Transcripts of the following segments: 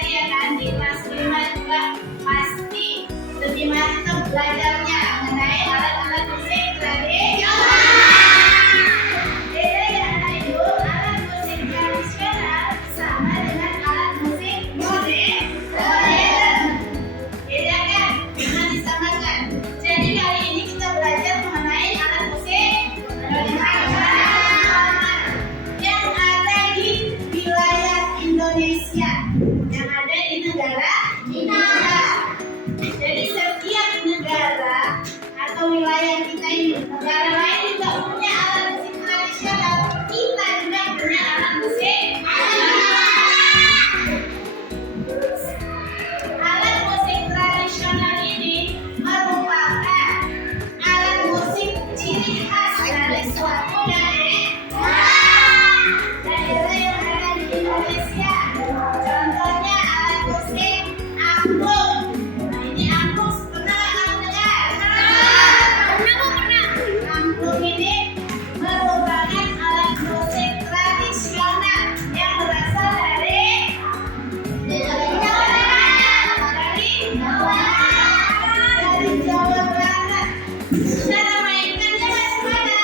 tadi ya kan, di kelas 5 juga pasti lebih mantap belajarnya mengenai alat-alat musik tradisional. Beda ya anak ibu, alat musik tradisional sama dengan alat musik modern. Beda kan? Jangan disamakan. Jadi kali ini kita belajar mengenai alat musik tradisional yang ada di wilayah Indonesia, yang ada di negara Indonesia. Jadi setiap negara atau wilayah kita ini, negara lain juga punya alat musik tradisional. Kita juga punya alat musik tradisional. Alat musik tradisional ini merupakan alat musik ciri khas dari suatu daerah yang ada di Indonesia. Contohnya alat musik angklung. Nah, ini angklung pernah kamu dengar? Pernah. Angklung ini merupakan alat musik tradisional yang berasal dari Jawa Barat. Cara mainkannya bagaimana?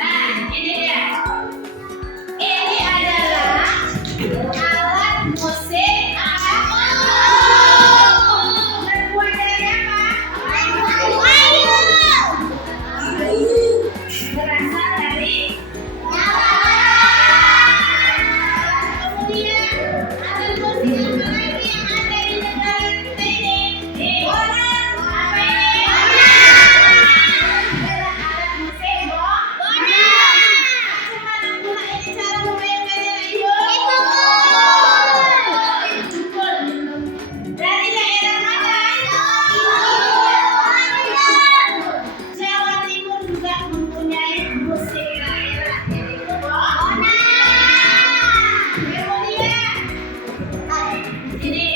Nah, ini dia. Ini adalah alat musik angklung. Terbuat dari apa? Berasal dari kemudian alat musik apa lagi yang ada di negara kita ini? Apa ini? Adalah alat musik Bagaimana pula ini cara memainkannya, Ibu? Pukul. Dari daerah mana? Jawa Timur juga mempunyai musik daerah, yaitu kemudian ini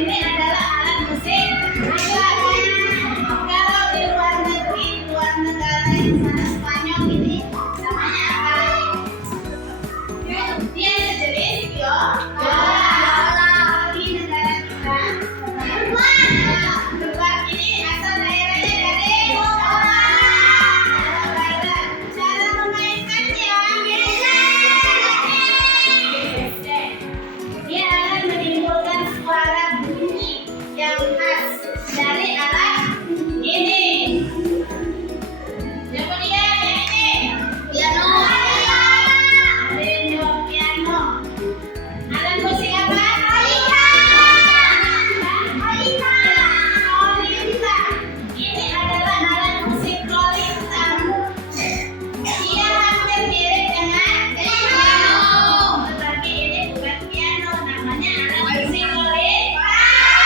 ini adalah alat musik alat. Kalau di luar negeri, luar negara yang sana Spanyol ini namanya apa? Dia sejenis biola. Di negara kita Debat ini asal daerahnya dari Jawa Barat. Cara memainkannya dia akan menimbulkan suara bunyi yang khas dari alat ini. Kemudian yang ini piano. Alat musik apa? Kolintang. Ini adalah alat musik kolintang. Dia hampir mirip dengan piano, tetapi ini bukan piano, namanya alat musik kolintang.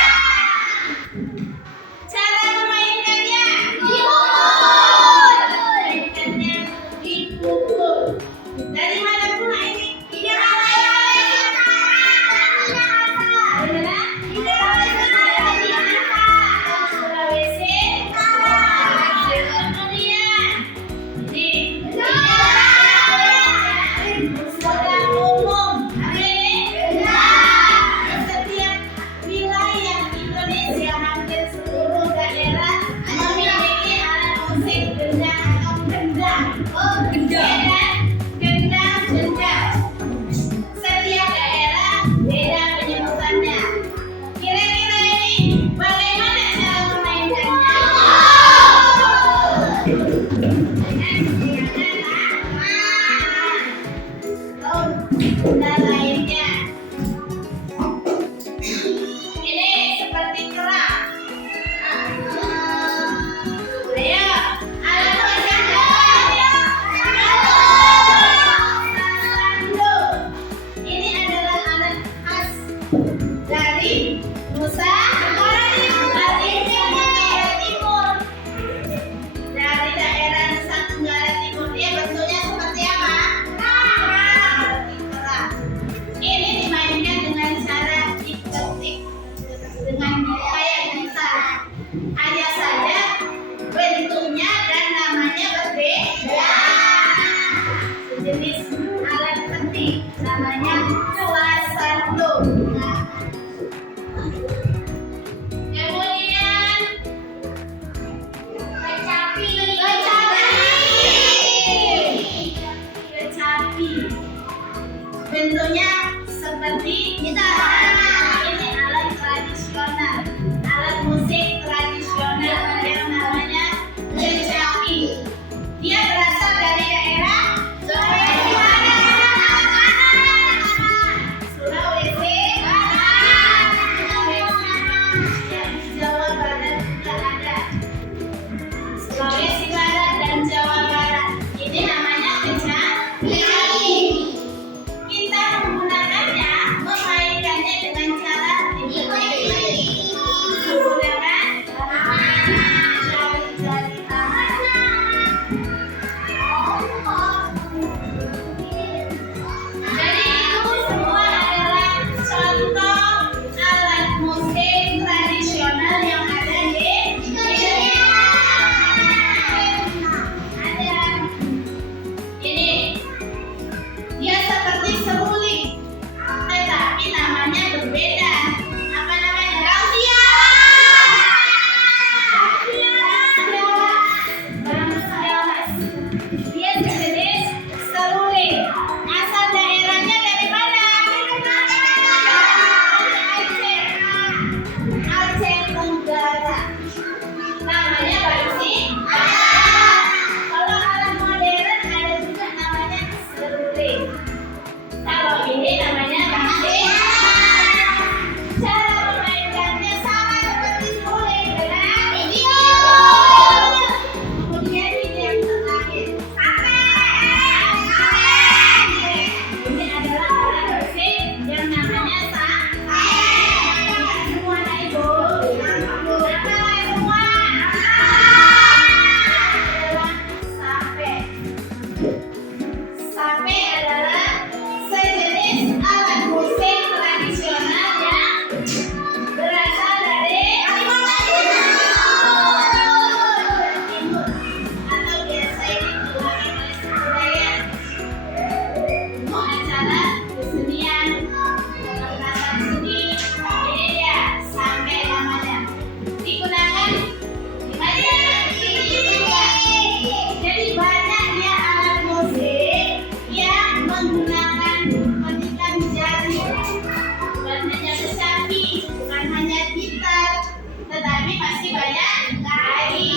tapi masih banyak lagi.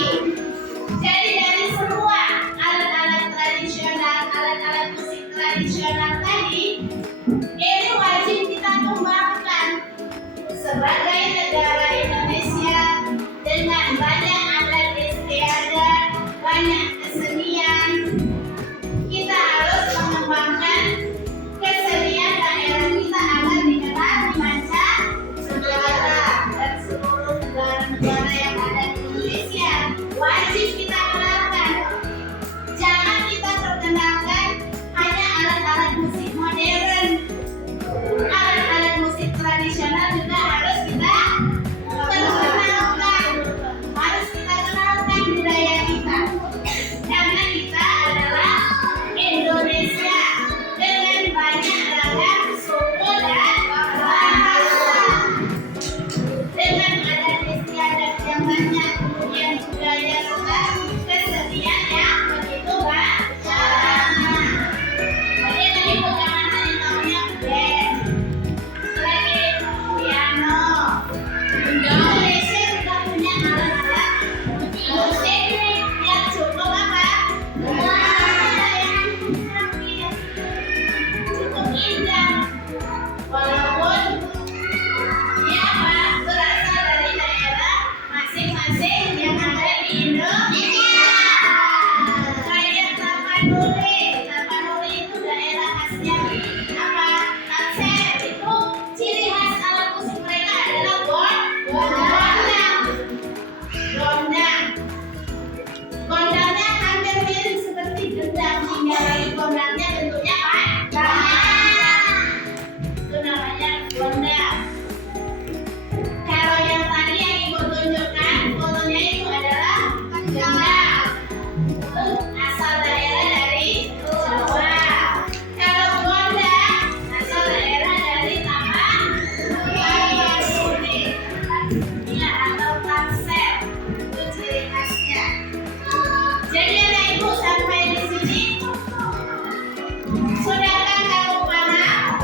Jadi dari semua alat-alat tradisional, alat-alat musik tradisional tadi, ini wajib kita kembangkan sebagai negara Indonesia dengan banyak adat istiadat, banyak kesenian. Kita harus mengembangkan kesenian daerah kita agar dikenal di mancanegara dan seluruh negara-negara yang ada di Indonesia. Wajib kita kenalkan. Jangan kita perkenalkan hanya alat-alat musik modern. Alat-alat musik tradisional juga harus kita perkenalkan. Harus kita kenalkan budaya kita. Karena kita adalah Indonesia dengan banyak ragam suku dan bahasa. Dengan adat istiadat yang banyak, kemudian budaya serta kesenian yang begitu banyak. Kemudian ibu jangan hanya tahunya band, flute, piano. Indonesia juga punya alat-alat musik yang cukup apa? Cukup indah. Walaupun dia berasal dari daerah masing-masing yang ada di Indonesia. Kayak Tapanuli. Tapanuli itu daerah khasnya apa? Aceh. Itu ciri khas alat musik mereka adalah gondang. Gondang. Gondangnya hampir mirip seperti gendang, hingga lagi gondangnya bentuknya panjang. Itu namanya gondang. Kalau yang tadi yang ibu tunjukkan fotonya itu adalah gendang. Itu asal daerah dari Jawa. Kalau gondang asal daerah dari Tapanuli. Ya, atau Tangsel. Itu ciri khasnya. Jadi anak ibu sampai di sini sudahkah kamu paham?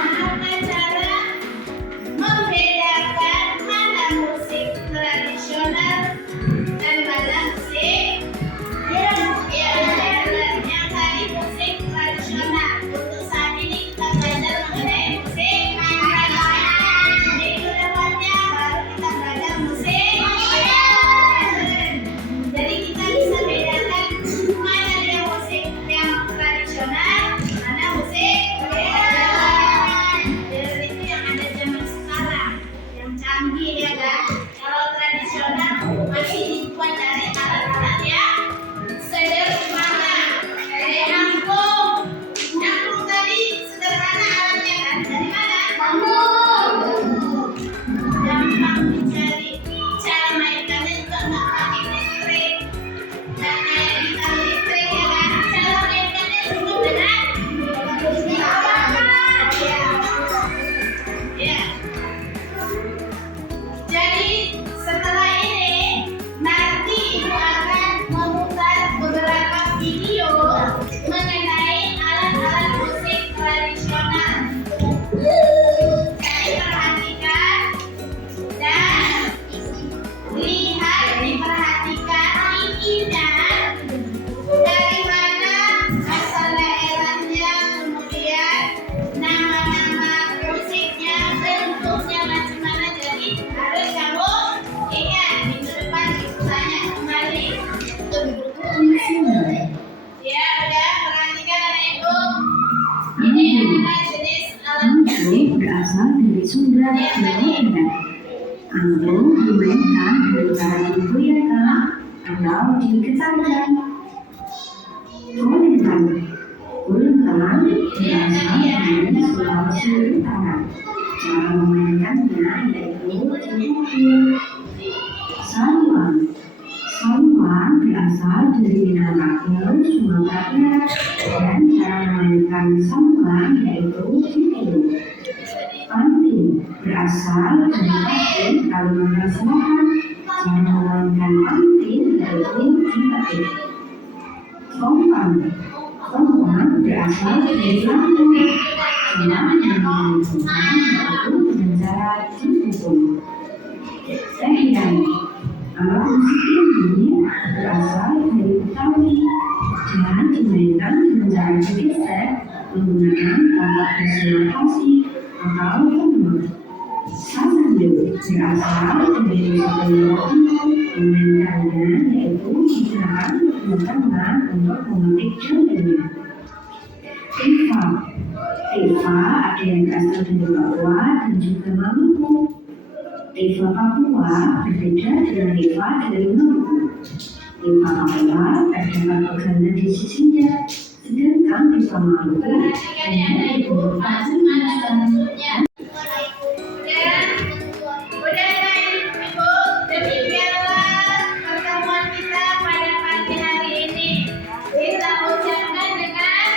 Bagaimana cara membedakan mana musik tradisional dan mana musik modern? Yang tadi musik tradisional. Untuk saat ini kita belajar mengenai musik tradisional. Minggu depannya baru kita belajar musik modern. Jadi kita bisa bedakan mana dia musik yang tradisional, mana musik modern. Modern itu yang ada zaman sekarang, yang canggih ya kan. Kalau tradisional masih dibuat dari alat-alat yang sederhana. Kayak angklung. Angklung tadi sederhana alatnya kan. Dari mana? Bambu. Gampang dicari. Cara mainkannya juga nggak pakai listrik. Nggak kayak gitar listrik ya kan. Cara mainkannya cukup dengan ya. Jadi setelah ini nanti ibu akan memutar beberapa video mengenai alat-alat musik tradisional. Jadi perhatikan dan lihat, diperhatikan ininya dari mana asal daerahnya, kemudian nama-nama musiknya, bentuknya macam mana. Jadi harus kamu ingat minggu depan ibu tanya kembali. Ya udah, perhatikan anak ibu. Ini adalah jenis alat musik. Berasal dari Sunda, Jawa Tengah. Angklung dimainkan dengan cara digoyangkan atau dikecangkan. Golongan berasal dari Sulawesi Utara. Cara memainkannya yaitu cengkokil. Saluang berasal dari Minangkabau, Sumatera dan cara memainkan saluang yaitu cengkokil. Panting berasal dari Aceh, Kalimantan Selatan. Cara memainkan panting yaitu cengkokil. Kompang berasal dari Lampung. Cara memainkan kompang yaitu dengan cara dipukul. Sampung berasal dari Sulawesi Selatan. Cara memainkan sampung yaitu cengkokil. Sampung berasal dari Aceh, Kalimantan Selatan. Cara memainkan sampung yaitu cengkokil. Kompang berasal dari Lampung. Cara memainkan kompang yaitu dengan cara dipukul. Sampung berasal dari Sulawesi Selatan. Alat musik ini berasal dari Betawi dan dimainkan dengan cara bergeser menggunakan tongkat persilahasi atau tombol. Sasambil berasal dari Nusa memainkannya yaitu digunakan teman-teman untuk memetik judulnya. Rifa ada yang berasal dari Papua dan juga Maluku. Rifa Papua berbeda dengan rifa dari Maluku. Rifa Papua terdapat organa di sisinya, sedangkan rifa Maluku hanya dibentukkan selanjutnya. Udah kan Ibu, demikianlah pertemuan kita pada pagi hari ini. Kita ucapkan dengan